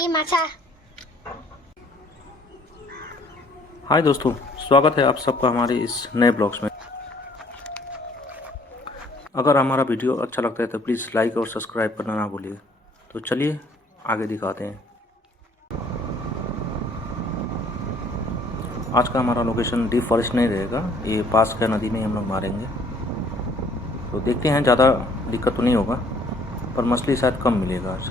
ई माछा। हाय दोस्तों, स्वागत है आप सबका हमारे इस नए ब्लॉग्स में। अगर हमारा वीडियो अच्छा लगता है तो प्लीज़ लाइक और सब्सक्राइब करना ना भूलिए। तो चलिए आगे दिखाते हैं। आज का हमारा लोकेशन डीप फॉरेस्ट नहीं रहेगा, ये पास का नदी में हम लोग मारेंगे। तो देखते हैं, ज़्यादा दिक्कत तो नहीं होगा पर मछली शायद कम मिलेगा आज।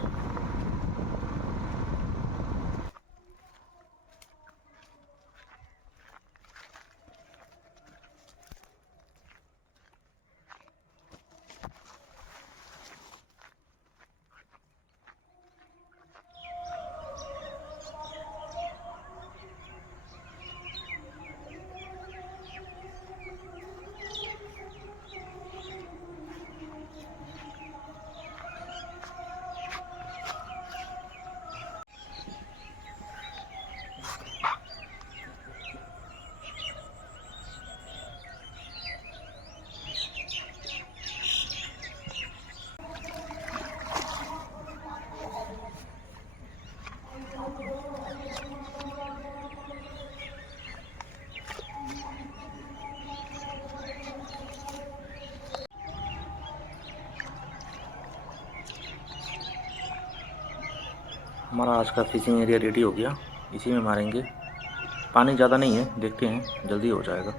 हमारा आज का फिशिंग एरिया रेडी हो गया, इसी में मारेंगे। पानी ज़्यादा नहीं है, देखते हैं जल्दी हो जाएगा।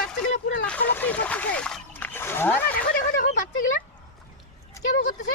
বাচ্চাগুলো পুরো লাফালাফি করতেছে। বাবা দেখো দেখো দেখো বাচ্চাগুলো কেমন করতেছে।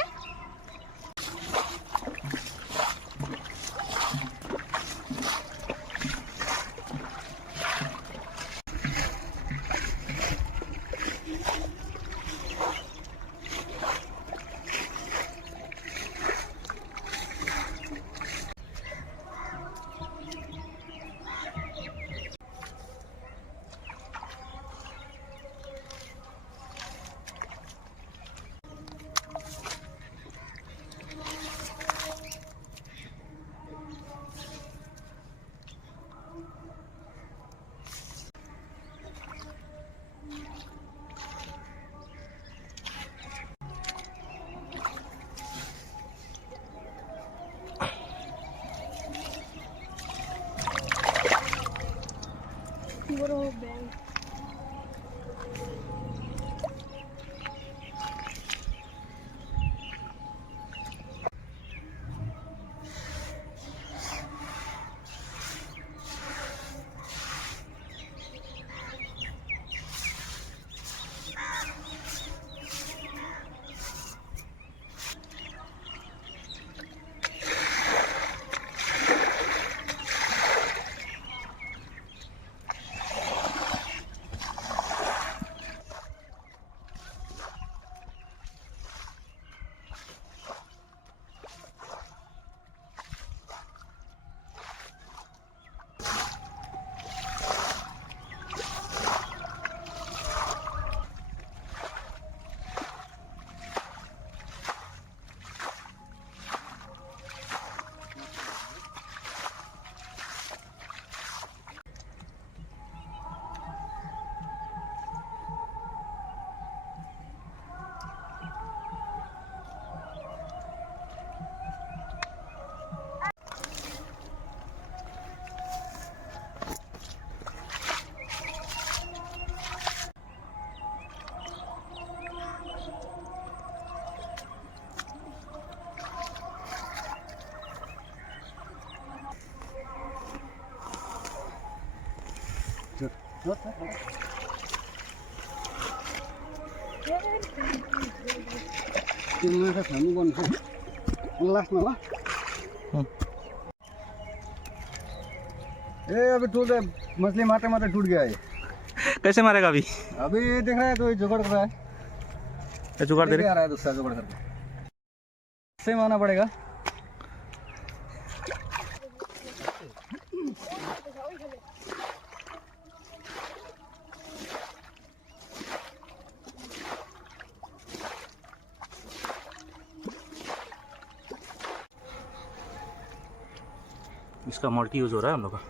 বড় ব্যাং अभी टूट मछली मारते मारते टूट गया है। कैसे मारेगा अभी? अभी देख रहा है कोई जुगाड़ कर रहा है, जुगाड़ दे रहे आ रहा है दूसरा जुगाड़ करके। सेम आना पड़ेगा। इसका मल्टी यूज़ हो रहा है हम लोग का।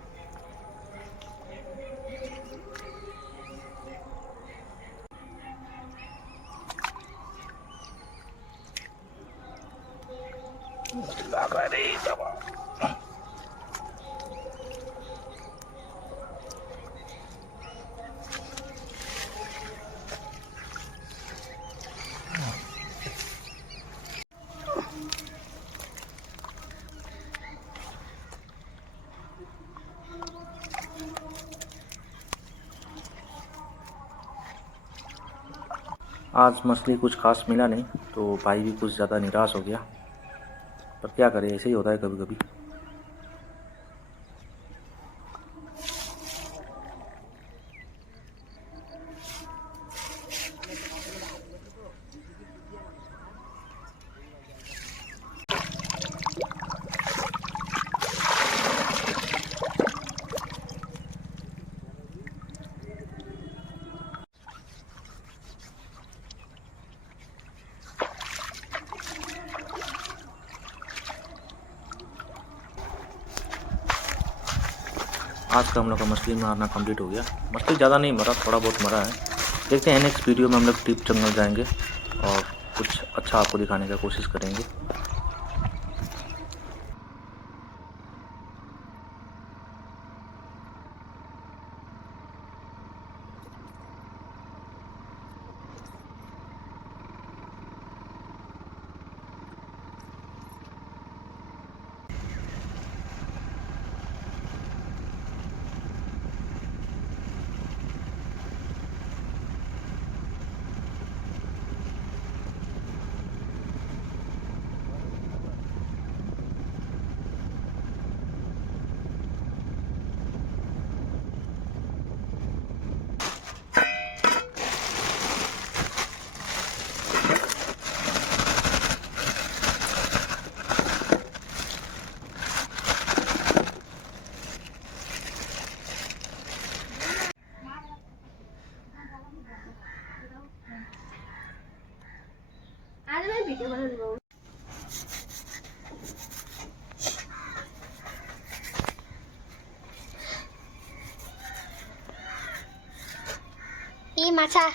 आज मछली कुछ खास मिला नहीं तो भाई भी कुछ ज़्यादा निराश हो गया, पर क्या करें, ऐसे ही होता है कभी कभी। आज का हम लोग का मछली मारना कंप्लीट हो गया। मछली ज़्यादा नहीं मरा, थोड़ा बहुत मरा है। देखते हैं नेक्स्ट वीडियो में हम लोग डीप जंगल जाएंगे और कुछ अच्छा आपको दिखाने का कोशिश करेंगे। आज मैं वीडियो बना रही हूँ। ये माछा